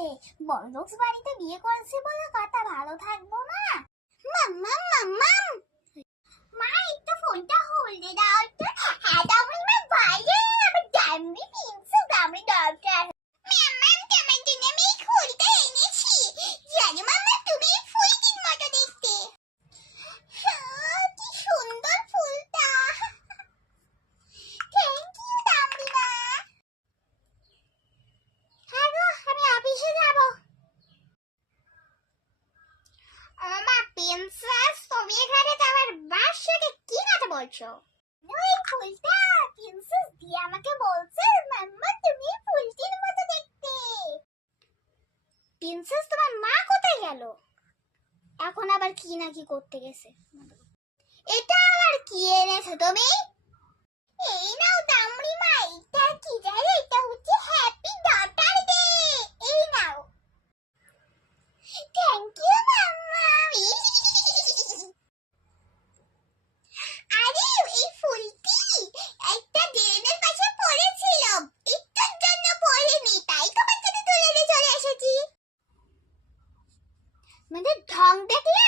আছে, বড়লোক বাড়িতে বিয়ে করেছে বলে কথা, ভালো থাকবো মা। মাম্মাম মাম্মাম, মা একটু ফোনটা হোল্ডে দাও একটু। হ্যাঁ দামড়ি মা, ভালো আমার দামড়ি পিনছে, দামড়ি দরকার। মাম্মাম তোমার জন্য আমি এই ফুলটা এনেছি, জানো মাম্মা তুমি ফুলটির মতো দেখতে। হ্যাঁ কি সুন্দর ফুলটা, থ্যাংক ইউ দামড়ি মা। হ্যাঁ গো, আমি অফিসে যাব। মা প্রিন্সেস, তুমি এখানে তোমার মার সাথে কি কথা বলছো? ওই ফুলটা প্রিন্সেস দিয়ে আমাকে বলছে মাম্মা তুমি ফুলটির মতো দেখতে। প্রিন্সেস তোমার মা কোথায় গেল? এখন আবার কি নাকি করতে গেছে। এটা আবার কি এনেছো তুমি? এই নাও দামড়ি মা, এটা কি জানো, এটা হচ্ছে হ্যাপি ডটার ডে। এই নাও। থ্যাংক ইউ মাম্মা। আরে এই ফুলটি একটা ড্রেনের পাশে পড়েছিল, একটুর জন্য পড়েনি, তাই তোমার জন্য তুলে নিয়ে চলে এসেছি। মানে ঢং দেখলে